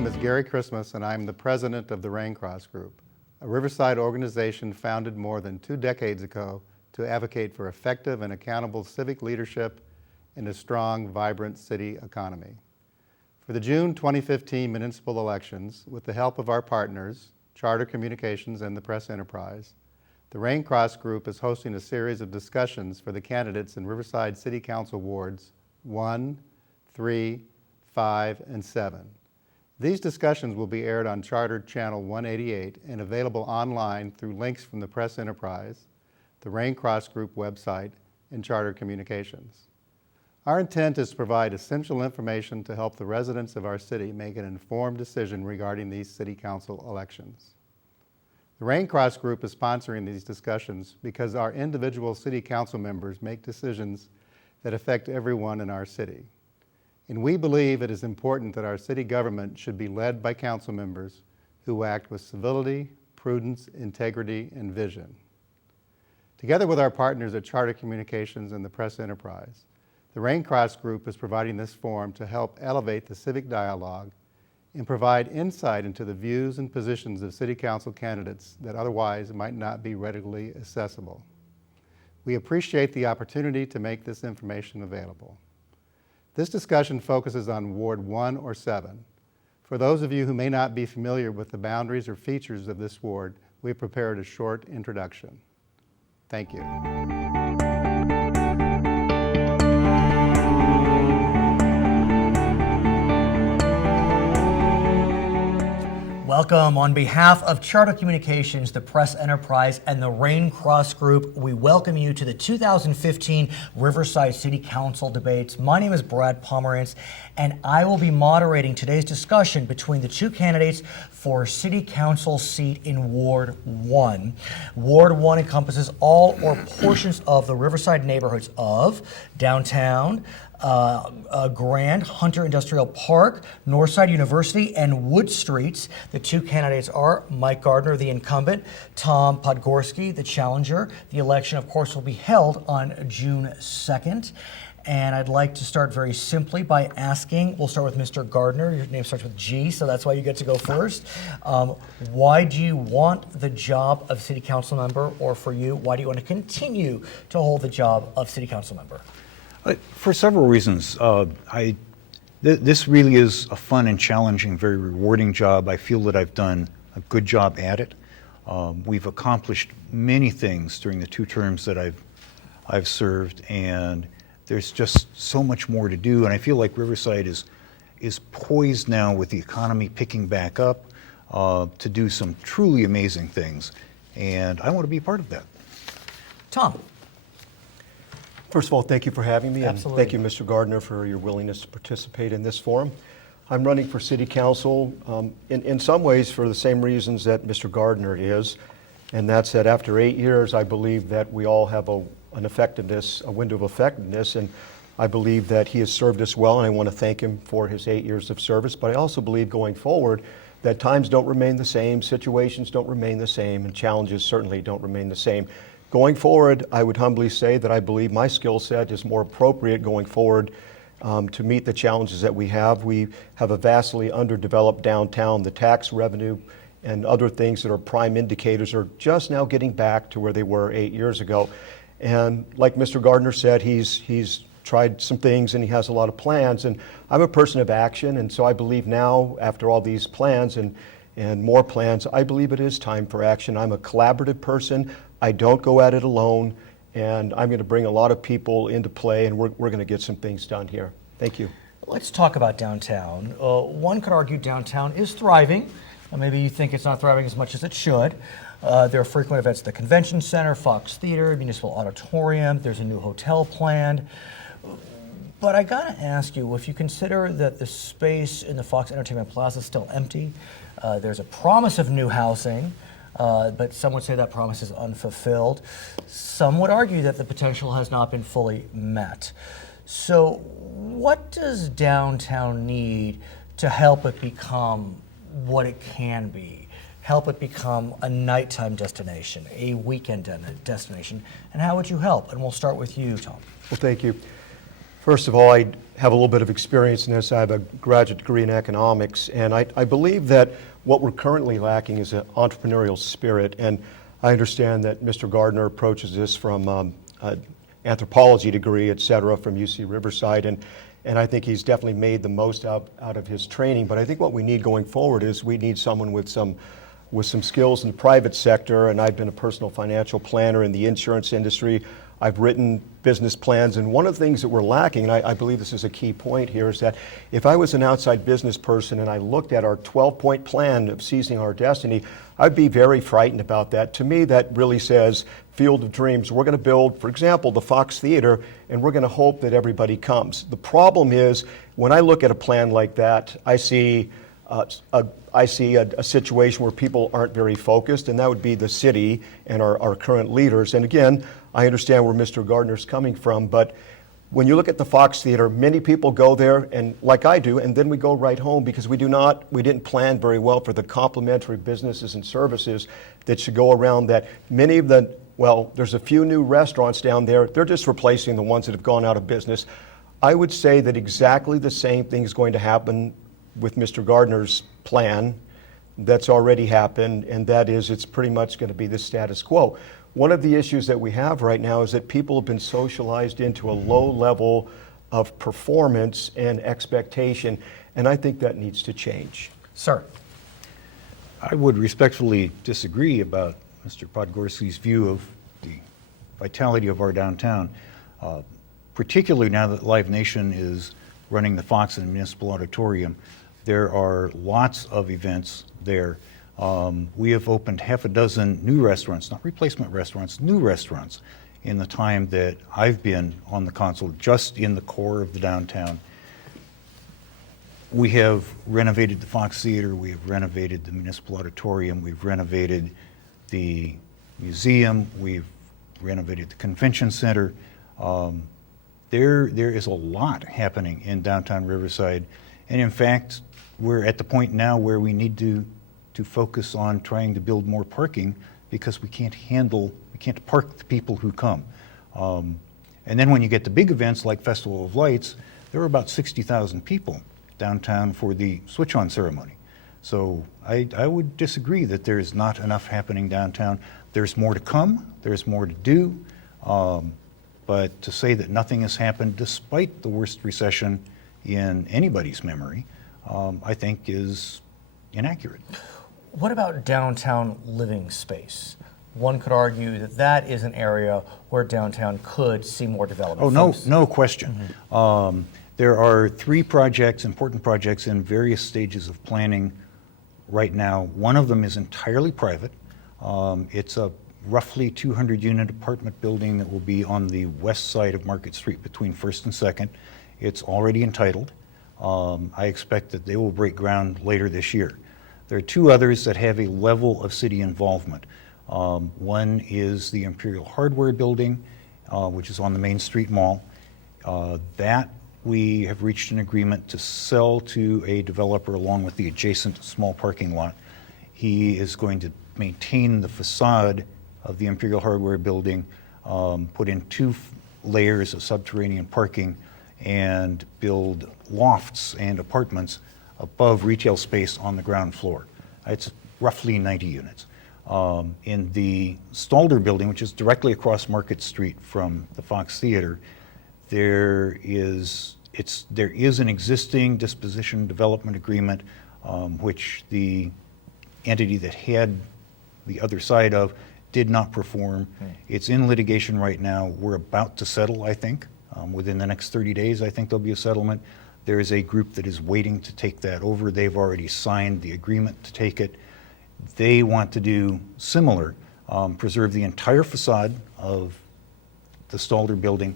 name is Gary Christmas, and I'm the president of the Raincross Group, a Riverside organization founded more than 2 decades ago to advocate for effective and accountable civic leadership in a strong, vibrant city economy. For the June 2015 municipal elections, with the help of our partners, Charter Communications and the Press Enterprise, the Raincross Group is hosting a series of discussions for the candidates in Riverside City Council Wards 1, 3, 5, and 7. These discussions will be aired on Charter Channel 188 and available online through links from the Press Enterprise, the Raincross Group website, and Charter Communications. Our intent is to provide essential information to help the residents of our city make an informed decision regarding these city council elections. The Raincross Group is sponsoring these discussions because our individual city council members make decisions that affect everyone in our city. And we believe it is important that our city government should be led by council members who act with civility, prudence, integrity, and vision. Together with our partners at Charter Communications and the Press Enterprise, the Raincross Group is providing this forum to help elevate the civic dialogue and provide insight into the views and positions of city council candidates that otherwise might not be readily accessible. We appreciate the opportunity to make this information available. This discussion focuses on Ward 1 or 7. For those of you who may not be familiar with the boundaries or features of this ward, we have prepared a short introduction. Thank you. Welcome. On behalf of Charter Communications, the Press Enterprise, and the Raincross Group, we welcome you to the 2015 Riverside City Council debates. My name is Brad Pomerantz, and I will be moderating today's discussion between the two candidates for City Council seat in Ward 1. Ward 1 encompasses all or portions of the Riverside neighborhoods of downtown, Grand, Hunter Industrial Park, Northside University, and Wood Streets. The two candidates are Mike Gardner, the incumbent, Tom Podgorski, the challenger. The election, of course, will be held on June 2nd. And I'd like to start very simply by asking, we'll start with Mr. Gardner. Your name starts with G, so that's why you get to go first. Why do you want the job of City Council member, or for you, why do you want to continue to hold the job of City Council member? For several reasons. This really is a fun and challenging, very rewarding job. I feel that I've done a good job at it. We've accomplished many things during the 2 terms that I've served, and there's just so much more to do. And I feel like Riverside is poised now, with the economy picking back up, to do some truly amazing things. And I want to be a part of that. Tom. First of all, thank you for having me. Absolutely. And thank you, Mr. Gardner, for your willingness to participate in this forum. I'm running for City Council in some ways for the same reasons that Mr. Gardner is, and that's that after 8 years, I believe that we all have an effectiveness, a window of effectiveness, and I believe that he has served us well, and I want to thank him for his 8 years of service. But I also believe going forward that times don't remain the same, situations don't remain the same, and challenges certainly don't remain the same. Going forward, I would humbly say that I believe my skill set is more appropriate going forward to meet the challenges that we have. We have a vastly underdeveloped downtown. The tax revenue and other things that are prime indicators are just now getting back to where they were 8 years ago. And like Mr. Gardner said, he's tried some things and he has a lot of plans. And I'm a person of action, and so I believe now, after all these plans and more plans, I believe it is time for action. I'm a collaborative person. I don't go at it alone, and I'm going to bring a lot of people into play, and we're going to get some things done here. Thank you. Let's talk about downtown. One could argue downtown is thriving. Maybe you think it's not thriving as much as it should. There are frequent events at the Convention Center, Fox Theater, Municipal Auditorium. There's a new hotel planned. But I got to ask you, if you consider that the space in the Fox Entertainment Plaza is still empty, there's a promise of new housing, but some would say that promise is unfulfilled. Some would argue that the potential has not been fully met. So what does downtown need to help it become what it can be? Help it become a nighttime destination, a weekend destination? And how would you help? And we'll start with you, Tom. Well, thank you. First of all, I have a little bit of experience in this. I have a graduate degree in economics, and I believe that what we're currently lacking is an entrepreneurial spirit. And I understand that Mr. Gardner approaches this from an anthropology degree, et cetera, from UC Riverside, and I think he's definitely made the most out of his training. But I think what we need going forward is we need someone with some skills in the private sector, and I've been a personal financial planner in the insurance industry. I've written business plans, and one of the things that we're lacking, and I believe this is a key point here, is that if I was an outside business person and I looked at our 12-point plan of seizing our destiny, I'd be very frightened about that. To me, that really says Field of Dreams. We're going to build, for example, the Fox Theater, and we're going to hope that everybody comes. The problem is, when I look at a plan like that, I see a situation where people aren't very focused, and that would be the city and our current leaders. And again, I understand where Mr. Gardner's coming from, but when you look at the Fox Theater, many people go there, and like I do, and then we go right home because we didn't plan very well for the complementary businesses and services that should go around that. Many of the, well, there's a few new restaurants down there. They're just replacing the ones that have gone out of business. I would say that exactly the same thing is going to happen with Mr. Gardner's plan. That's already happened, and that is it's pretty much going to be the status quo. One of the issues that we have right now is that people have been socialized into a low level of performance and expectation, and I think that needs to change. Sir. I would respectfully disagree about Mr. Podgorski's view of the vitality of our downtown, particularly now that Live Nation is running the Fox and Municipal Auditorium. There are lots of events there. We have opened half a dozen new restaurants, not replacement restaurants, new restaurants in the time that I've been on the council, just in the core of the downtown. We have renovated the Fox Theater, we have renovated the Municipal Auditorium, we've renovated the museum, we've renovated the convention center. There is a lot happening in downtown Riverside, and in fact, we're at the point now where we need to focus on trying to build more parking because we can't park the people who come. And then when you get to big events like Festival of Lights, there are about 60,000 people downtown for the switch-on ceremony. So I would disagree that there's not enough happening downtown. There's more to come, there's more to do, but to say that nothing has happened despite the worst recession in anybody's memory, I think is inaccurate. What about downtown living space? One could argue that that is an area where downtown could see more development. Oh, no question. Mm-hmm. There are 3 projects, important projects, in various stages of planning right now. One of them is entirely private. It's a roughly 200-unit apartment building that will be on the west side of Market Street between 1st and 2nd. It's already entitled. I expect that they will break ground later this year. There are 2 others that have a level of city involvement. One is the Imperial Hardware Building, which is on the Main Street Mall. That we have reached an agreement to sell to a developer along with the adjacent small parking lot. He is going to maintain the facade of the Imperial Hardware Building, put in 2 layers of subterranean parking, and build lofts and apartments above retail space on the ground floor. It's roughly 90 units. In the Stalder Building, which is directly across Market Street from the Fox Theater, there is an existing disposition development agreement, which the entity that had the other side of did not perform. It's in litigation right now. We're about to settle, I think. Within the next 30 days, I think there'll be a settlement. There is a group that is waiting to take that over. They've already signed the agreement to take it. They want to do similar, preserve the entire facade of the Stalder Building,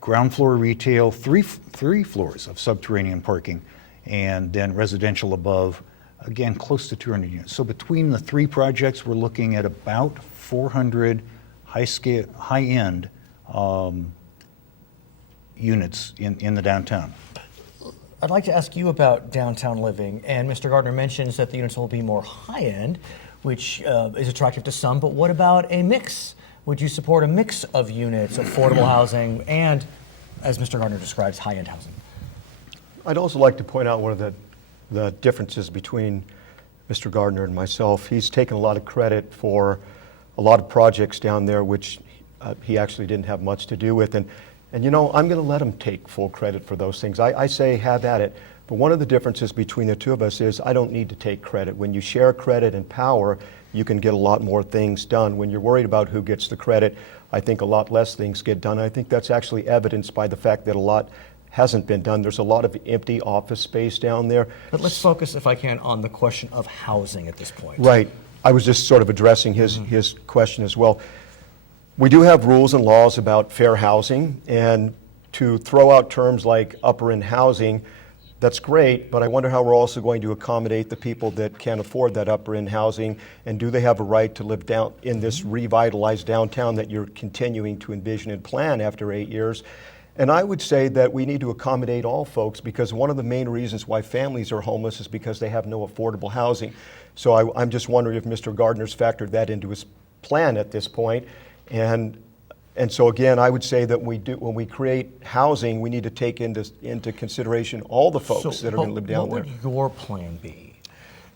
ground floor retail, three floors of subterranean parking, and then residential above, again, close to 200 units. So between the 3 projects, we're looking at about 400 high-end units in the downtown. I'd like to ask you about downtown living, and Mr. Gardner mentions that the units will be more high-end, which is attractive to some, but what about a mix would you support a mix of units, affordable housing, and, as Mr. Gardner describes, high-end housing? I'd also like to point out one of the differences between Mr. Gardner and myself. He's taken a lot of credit for a lot of projects down there which he actually didn't have much to do with. And you know, I'm going to let him take full credit for those things. I say have at it. But one of the differences between the two of us is I don't need to take credit. When you share credit and power, you can get a lot more things done. When you're worried about who gets the credit, I think a lot less things get done. I think that's actually evidenced by the fact that a lot hasn't been done. There's a lot of empty office space down there. But let's focus, if I can, on the question of housing at this point. Right. I was just sort of addressing his question as well. We do have rules and laws about fair housing, and to throw out terms like upper-end housing, that's great, but I wonder how we're also going to accommodate the people that can't afford that upper-end housing, and do they have a right to live down in this revitalized downtown that you're continuing to envision and plan after 8 years? And I would say that we need to accommodate all folks, because one of the main reasons why families are homeless is because they have no affordable housing. So I'm just wondering if Mr. Gardner's factored that into his plan at this point. And so again, I would say that when we create housing, we need to take into consideration all the folks that are going to live down there. What would your plan be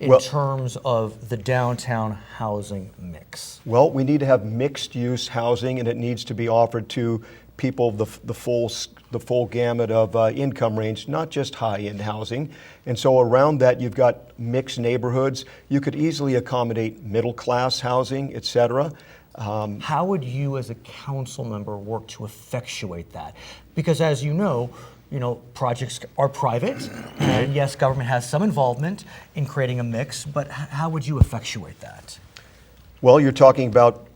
in terms of the downtown housing mix? Well, we need to have mixed-use housing, and it needs to be offered to people the full gamut of income range, not just high-end housing. And so around that, you've got mixed neighborhoods. You could easily accommodate middle-class housing, et cetera. How would you as a council member work to effectuate that? Because as you know, projects are private, and yes, government has some involvement in creating a mix, but how would you effectuate that? Well, you're talking about,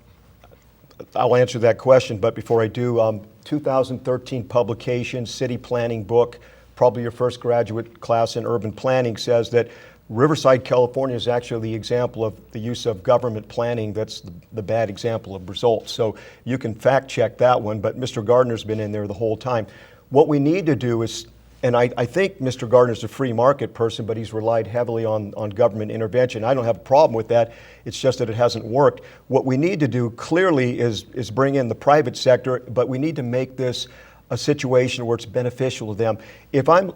I'll answer that question, but before I do, 2013 publication, city planning book, probably your first graduate class in urban planning, says that Riverside, California is actually the example of the use of government planning that's the bad example of results. So you can fact check that one, but Mr. Gardner's been in there the whole time. What we need to do is, and I think Mr. Gardner's a free market person, but he's relied heavily on government intervention. I don't have a problem with that. It's just that it hasn't worked. What we need to do clearly is bring in the private sector, but we need to make this a situation where it's beneficial to them. If I'm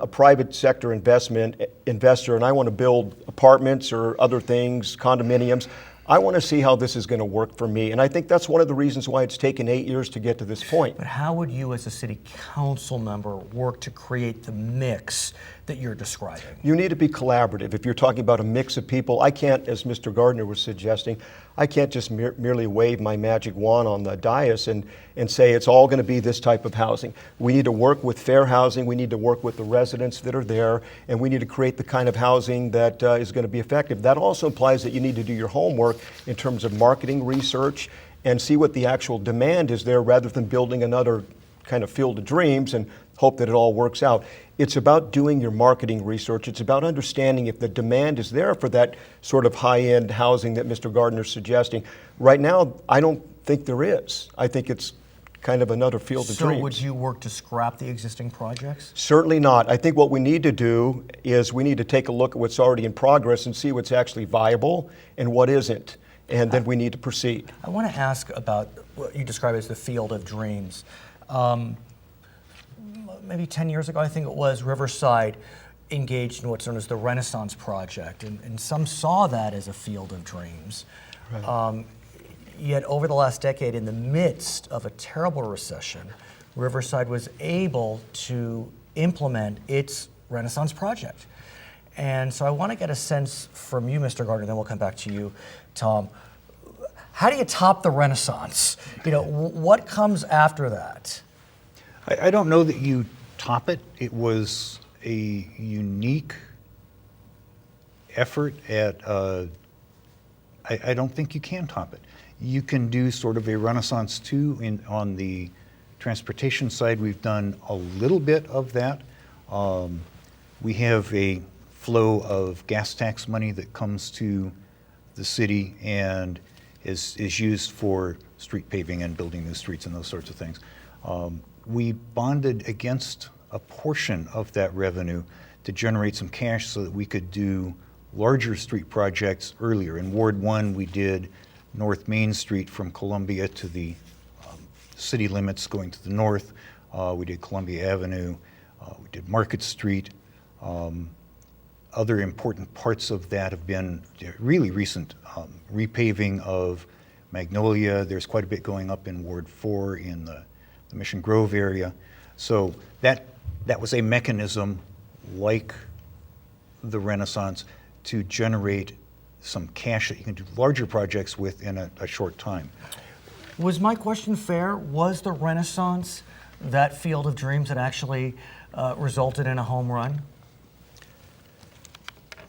a private sector investor and I want to build apartments or other things, condominiums, I want to see how this is going to work for me. And I think that's one of the reasons why it's taken 8 years to get to this point. But how would you as a city council member work to create the mix that you're describing? You need to be collaborative. If you're talking about a mix of people, I can't, as Mr. Gardner was suggesting, I can't just merely wave my magic wand on the dais and say it's all going to be this type of housing. We need to work with fair housing, we need to work with the residents that are there, and we need to create the kind of housing that is going to be effective. That also implies that you need to do your homework in terms of marketing research and see what the actual demand is there, rather than building another kind of field of dreams and hope that it all works out. It's about doing your marketing research. It's about understanding if the demand is there for that sort of high-end housing that Mr. Gardner's suggesting. Right now, I don't think there is. I think it's kind of another field of dreams. So would you work to scrap the existing projects? Certainly not. I think what we need to do is we need to take a look at what's already in progress and see what's actually viable and what isn't. And then we need to proceed. I want to ask about what you describe as the field of dreams. Maybe 10 years ago, I think it was, Riverside engaged in what's known as the Renaissance Project, and some saw that as a field of dreams. Right. Yet over the last decade, in the midst of a terrible recession, Riverside was able to implement its Renaissance Project. And so I want to get a sense from you, Mr. Gardner, then we'll come back to you, Tom. How do you top the Renaissance? What comes after that? I don't know that you top it. It was a unique effort at, I don't think you can top it. You can do sort of a Renaissance too on the transportation side. We've done a little bit of that. We have a flow of gas tax money that comes to the city and is used for street paving and building new streets and those sorts of things. We bonded against a portion of that revenue to generate some cash so that we could do larger street projects earlier. In Ward 1, we did North Main Street from Columbia to the city limits going to the north. We did Columbia Avenue. We did Market Street. Other important parts of that have been really recent repaving of Magnolia. There's quite a bit going up in Ward 4 in the Mission Grove area. So that was a mechanism like the Renaissance to generate some cash that you can do larger projects with in a short time. Was my question fair? Was the Renaissance that field of dreams that actually resulted in a home run?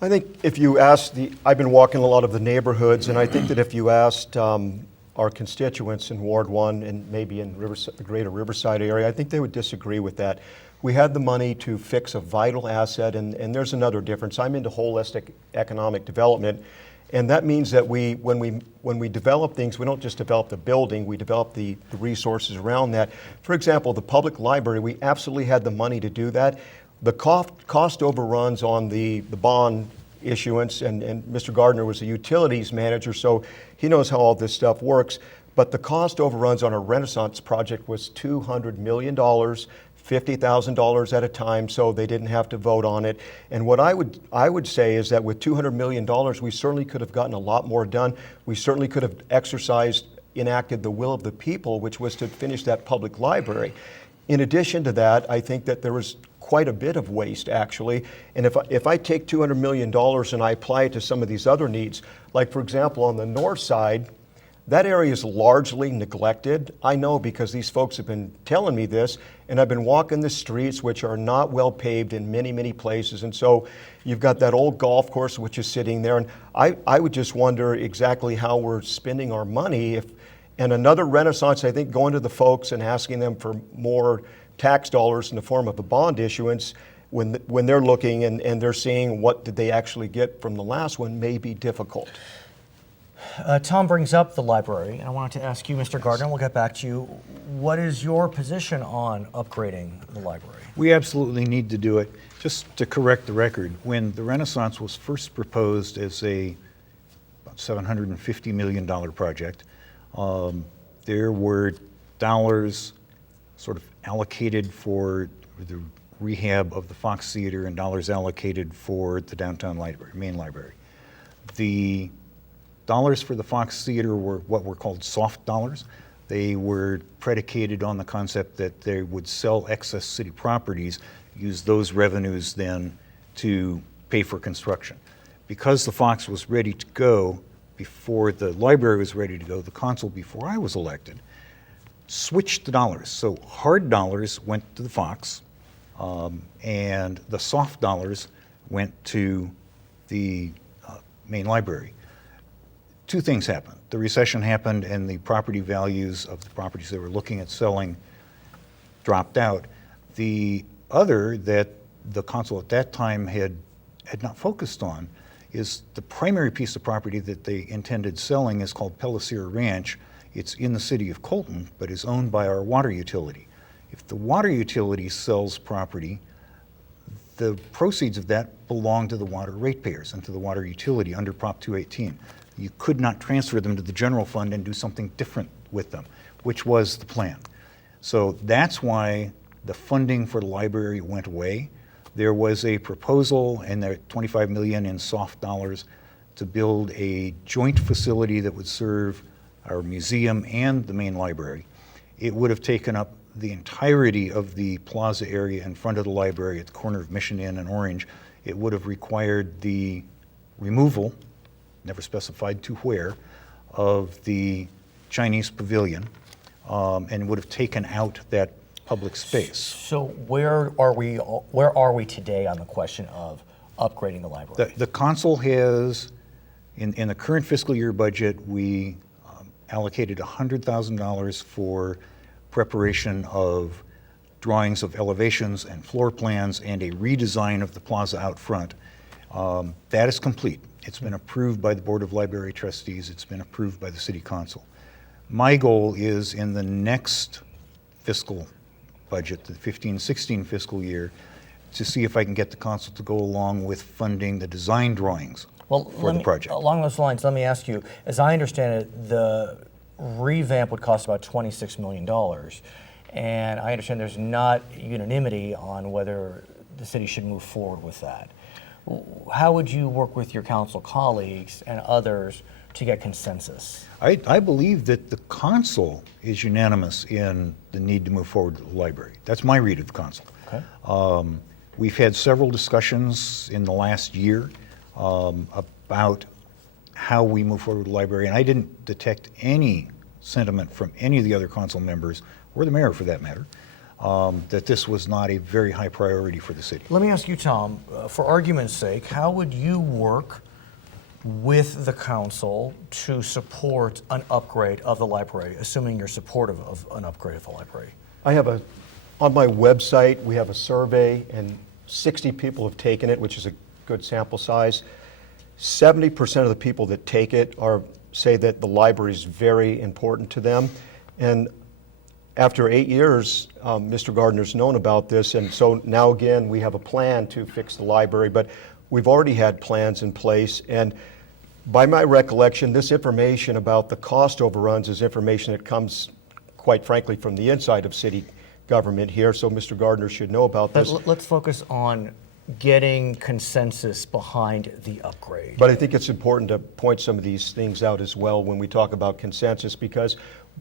I think if you asked I've been walking a lot of the neighborhoods, and I think that if you asked our constituents in Ward 1 and maybe in the greater Riverside area, I think they would disagree with that. We had the money to fix a vital asset, and there's another difference. I'm into holistic economic development, and that means that when we develop things, we don't just develop the building, we develop the resources around that. For example, the public library, we absolutely had the money to do that. The cost overruns on the bond issuance, and Mr. Gardner was a utilities manager, so he knows how all this stuff works. But the cost overruns on a Renaissance project was $200 million, $50,000 at a time, so they didn't have to vote on it. And what I would say is that with $200 million, we certainly could have gotten a lot more done. We certainly could have enacted the will of the people, which was to finish that public library. In addition to that, I think that there was quite a bit of waste, actually. And if I take $200 million and I apply it to some of these other needs, like for example on the north side, that area is largely neglected. I know because these folks have been telling me this, and I've been walking the streets, which are not well paved in many, many places. And so you've got that old golf course which is sitting there, and I would just wonder exactly how we're spending our money. And another Renaissance, I think, going to the folks and asking them for more tax dollars in the form of a bond issuance when they're looking and they're seeing what did they actually get from the last one may be difficult. Tom brings up the library, and I wanted to ask you, Mr. Gardner, we'll get back to you. What is your position on upgrading the library? We absolutely need to do it. Just to correct the record, when the Renaissance was first proposed as a about $750 million project, there were dollars sort of allocated for the rehab of the Fox Theater and dollars allocated for the downtown library, main library. The dollars for the Fox Theater were what were called soft dollars. They were predicated on the concept that they would sell excess city properties, use those revenues then to pay for construction. Because the Fox was ready to go before the library was ready to go, the consul before I was elected switched the dollars. So hard dollars went to the Fox, and the soft dollars went to the main library. Two things happened. The recession happened and the property values of the properties they were looking at selling dropped out. The other that the consul at that time had not focused on is the primary piece of property that they intended selling is called Pellissier Ranch. It's in the city of Colton, but is owned by our water utility. If the water utility sells property, the proceeds of that belong to the water ratepayers and to the water utility under Prop 218. You could not transfer them to the general fund and do something different with them, which was the plan. So that's why the funding for the library went away. There was a proposal, and there $25 million in soft dollars to build a joint facility that would serve our museum and the main library. It would have taken up the entirety of the plaza area in front of the library at the corner of Mission Inn and Orange. It would have required the removal, never specified to where, of the Chinese pavilion, and would have taken out that public space. So where are we today on the question of upgrading the library? The consul has, in the current fiscal year budget, we allocated $100,000 for preparation of drawings of elevations and floor plans and a redesign of the plaza out front. That is complete. It's been approved by the Board of Library Trustees. It's been approved by the City Council. My goal is in the next fiscal budget, the 15-16 fiscal year, to see if I can get the council to go along with funding the design drawings for the project. Along those lines, let me ask you, as I understand it, the revamp would cost about $26 million. And I understand there's not unanimity on whether the city should move forward with that. How would you work with your council colleagues and others to get consensus? I believe that the council is unanimous in the need to move forward with the library. That's my read of the council. Okay. We've had several discussions in the last year about how we move forward with the library, and I didn't detect any sentiment from any of the other council members, or the mayor for that matter, that this was not a very high priority for the city. Let me ask you, Tom, for argument's sake, how would you work with the council to support an upgrade of the library, assuming you're supportive of an upgrade of the library? On my website, we have a survey, and 60 people have taken it, which is a good sample size. 70% of the people that take it say that the library is very important to them. And after 8 years, Mr. Gardner's known about this, and so now again, we have a plan to fix the library, but we've already had plans in place. And by my recollection, this information about the cost overruns is information that comes, quite frankly, from the inside of city government here, so Mr. Gardner should know about this. Let's focus on getting consensus behind the upgrade. But I think it's important to point some of these things out as well when we talk about consensus, because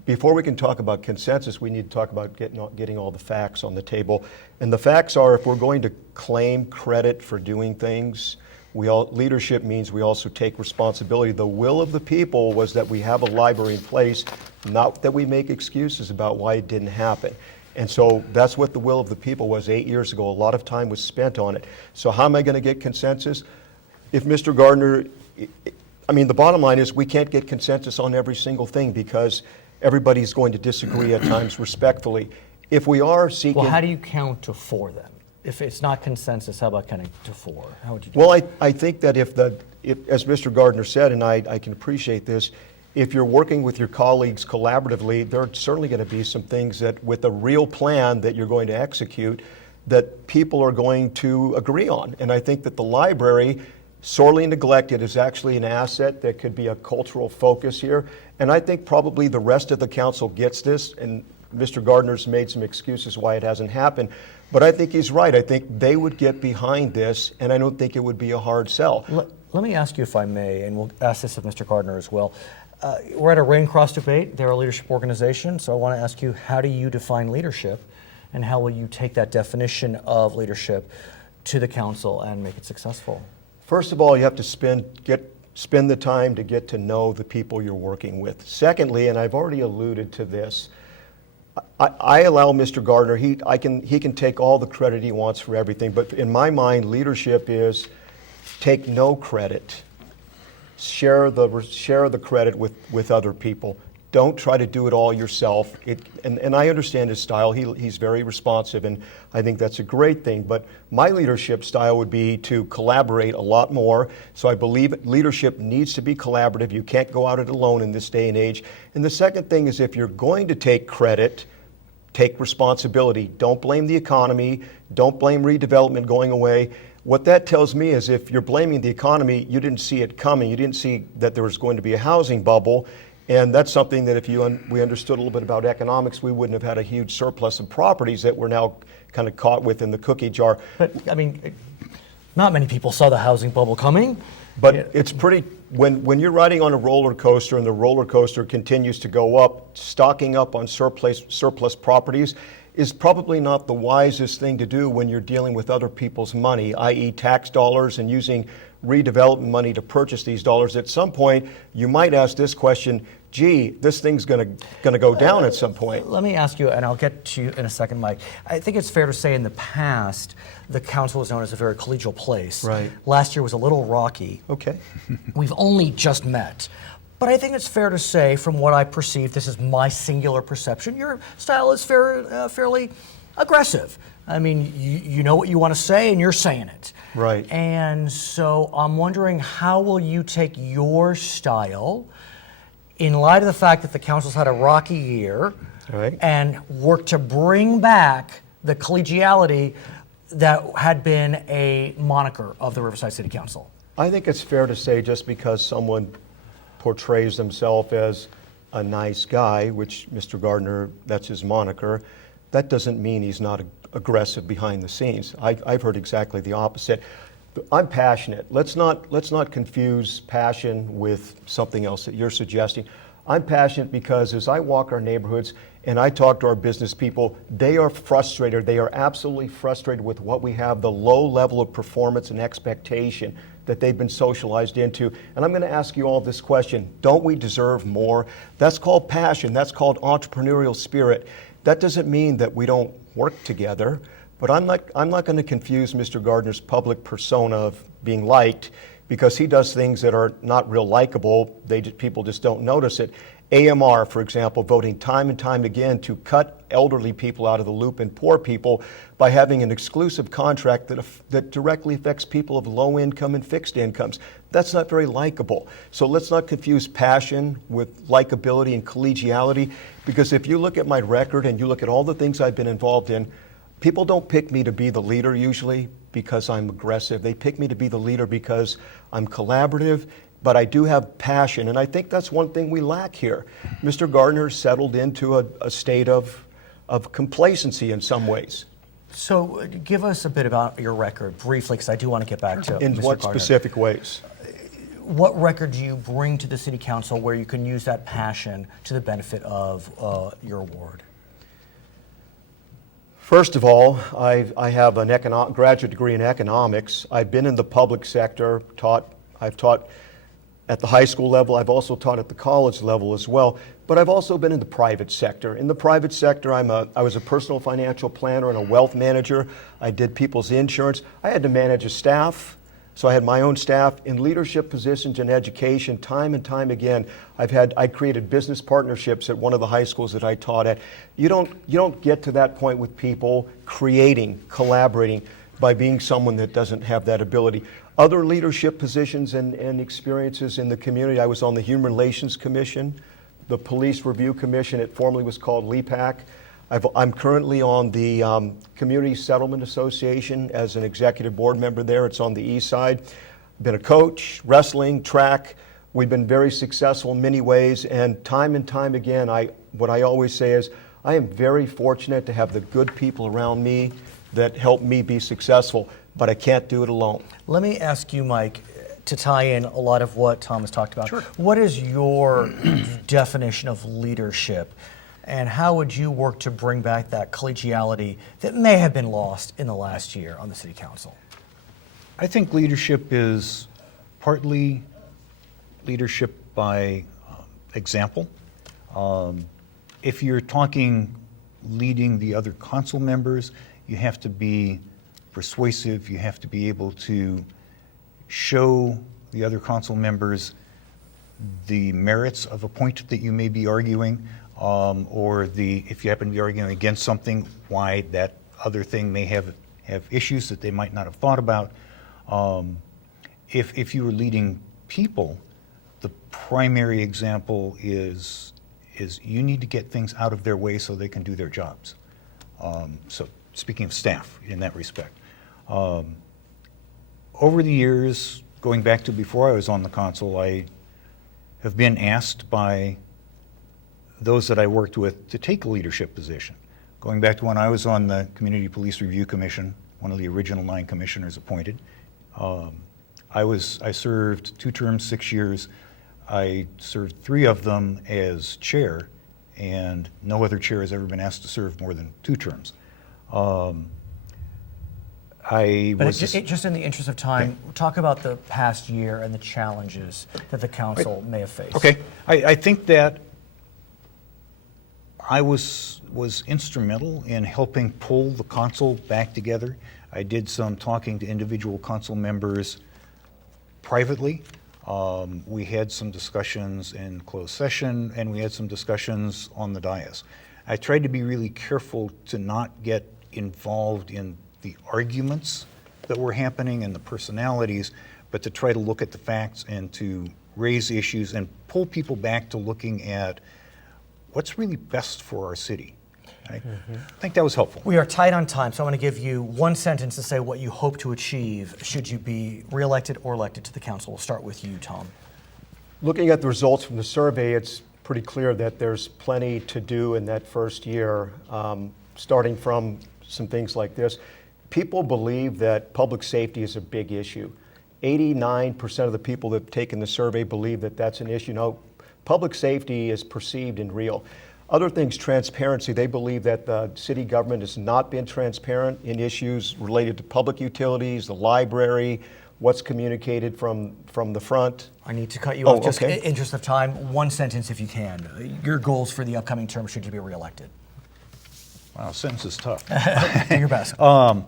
before we can talk about consensus, we need to talk about getting all the facts on the table. And the facts are, if we're going to claim credit for doing things, leadership means we also take responsibility. The will of the people was that we have a library in place, not that we make excuses about why it didn't happen. And so that's what the will of the people was 8 years ago. A lot of time was spent on it. So how am I going to get consensus? If Mr. Gardner, the bottom line is we can't get consensus on every single thing because everybody's going to disagree at times respectfully. If we are seeking... Well, how do you count to 4 then? If it's not consensus, how about counting to 4? How would you do Well, that? I think that if as Mr. Gardner said, and I can appreciate this, if you're working with your colleagues collaboratively, there are certainly going to be some things that, with a real plan that you're going to execute, that people are going to agree on. And I think that the library, sorely neglected, is actually an asset that could be a cultural focus here. And I think probably the rest of the council gets this, and Mr. Gardner's made some excuses why it hasn't happened. But I think he's right. I think they would get behind this, and I don't think it would be a hard sell. Let me ask you, if I may, and we'll ask this of Mr. Gardner as well. We're at a Raincross debate. They're a leadership organization, so I want to ask you, how do you define leadership, and how will you take that definition of leadership to the council and make it successful? First of all, you have to spend the time to get to know the people you're working with. Secondly, and I've already alluded to this, I allow Mr. Gardner, he can take all the credit he wants for everything, but in my mind, leadership is take no credit. Share the credit with other people. Don't try to do it all yourself. And I understand his style. He's very responsive, and I think that's a great thing. But my leadership style would be to collaborate a lot more. So I believe leadership needs to be collaborative. You can't go out it alone in this day and age. And the second thing is, if you're going to take credit, take responsibility. Don't blame the economy. Don't blame redevelopment going away. What that tells me is, if you're blaming the economy, you didn't see it coming. You didn't see that there was going to be a housing bubble. And that's something that if we understood a little bit about economics, we wouldn't have had a huge surplus of properties that we're now kind of caught with in the cookie jar. But, not many people saw the housing bubble coming. But it's pretty, when you're riding on a roller coaster and the roller coaster continues to go up, stocking up on surplus properties is probably not the wisest thing to do when you're dealing with other people's money, i.e. tax dollars, and using redevelopment money to purchase these dollars. At some point, you might ask this question, gee, this thing's going to go down at some point. Let me ask you, and I'll get to you in a second, Mike. I think it's fair to say in the past, the council was known as a very collegial place. Right. Last year was a little rocky. Okay. We've only just met. But I think it's fair to say, from what I perceive, this is my singular perception, your style is fairly aggressive. You know what you want to say, and you're saying it. Right. And so I'm wondering, how will you take your style, in light of the fact that the council's had a rocky year, right, and work to bring back the collegiality that had been a moniker of the Riverside City Council? I think it's fair to say just because someone portrays himself as a nice guy, which Mr. Gardner, that's his moniker, that doesn't mean he's not aggressive behind the scenes. I've heard exactly the opposite. I'm passionate. Let's not confuse passion with something else that you're suggesting. I'm passionate because as I walk our neighborhoods and I talk to our business people, they are frustrated. They are absolutely frustrated with what we have, the low level of performance and expectation that they've been socialized into. And I'm going to ask you all this question. Don't we deserve more? That's called passion. That's called entrepreneurial spirit. That doesn't mean that we don't work together, but I'm not going to confuse Mr. Gardner's public persona of being liked because he does things that are not real likable. People just don't notice it. AMR, for example, voting time and time again to cut elderly people out of the loop and poor people by having an exclusive contract that directly affects people of low income and fixed incomes. That's not very likable. So let's not confuse passion with likability and collegiality, because if you look at my record and you look at all the things I've been involved in, people don't pick me to be the leader usually because I'm aggressive. They pick me to be the leader because I'm collaborative, but I do have passion, and I think that's one thing we lack here. Mr. Gardner settled into a state of complacency in some ways. So give us a bit about your record briefly, because I do want to get back to In Mr. what Gardner. specific ways? What record do you bring to the City Council where you can use that passion to the benefit of your ward? First of all, I have a graduate degree in economics. I've been in the public sector, I've taught at the high school level. I've also taught at the college level as well. But I've also been in the private sector. In the private sector, I was a personal financial planner and a wealth manager. I did people's insurance. I had to manage a staff. So I had my own staff in leadership positions in education. Time and time again, I created business partnerships at one of the high schools that I taught at. You don't get to that point with people creating, collaborating by being someone that doesn't have that ability. Other leadership positions and experiences in the community, I was on the Human Relations Commission, the Police Review Commission. It formerly was called LEPAC. I'm currently on the Community Settlement Association as an executive board member there. It's on the east side. Been a coach, wrestling, track. We've been very successful in many ways, and time again, what I always say is, I am very fortunate to have the good people around me that help me be successful, but I can't do it alone. Let me ask you, Mike, to tie in a lot of what Tom has talked about. Sure. What is your definition of leadership, and how would you work to bring back that collegiality that may have been lost in the last year on the City Council? I think leadership is partly leadership by example. If you're talking leading the other council members, you have to be persuasive. You have to be able to show the other council members the merits of a point that you may be arguing, or if you happen to be arguing against something, why that other thing may have issues that they might not have thought about. If you were leading people, the primary example is you need to get things out of their way so they can do their jobs. So speaking of staff in that respect. Over the years, going back to before I was on the council, I have been asked by those that I worked with to take a leadership position. Going back to when I was on the Community Police Review Commission, one of the original 9 commissioners appointed. I served 2 terms, 6 years. I served 3 of them as chair, and no other chair has ever been asked to serve more than 2 terms. Just in the interest of time, talk about the past year and the challenges that the council may have faced. Okay, I think that I was instrumental in helping pull the council back together. I did some talking to individual council members privately. We had some discussions in closed session, and we had some discussions on the dais. I tried to be really careful to not get involved in the arguments that were happening and the personalities, but to try to look at the facts and to raise issues and pull people back to looking at what's really best for our city. I think that was helpful. We are tight on time, so I'm going to give you one sentence to say what you hope to achieve should you be reelected or elected to the council. We'll start with you, Tom. Looking at the results from the survey, it's pretty clear that there's plenty to do in that first year, starting from some things like this. People believe that public safety is a big issue. 89% of the people that have taken the survey believe that that's an issue. Now, public safety is perceived and real. Other things, transparency. They believe that the city government has not been transparent in issues related to public utilities, the library, what's communicated from the front. I need to cut you off just in okay. interest of time. One sentence if you can. Your goals for the upcoming term should you be reelected. Wow, sentence is tough. Do your best. I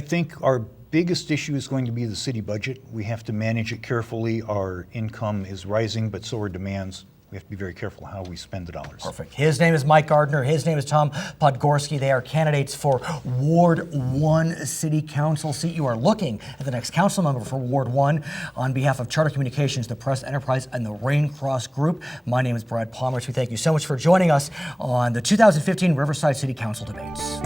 think our biggest issue is going to be the city budget. We have to manage it carefully. Our income is rising, but so are demands. We have to be very careful how we spend the dollars. Perfect. His name is Mike Gardner. His name is Tom Podgorski. They are candidates for Ward 1 City Council seat. You are looking at the next council member for Ward 1 on behalf of Charter Communications, the Press Enterprise, and the Raincross Group. My name is Brad Palmer. We thank you so much for joining us on the 2015 Riverside City Council debates.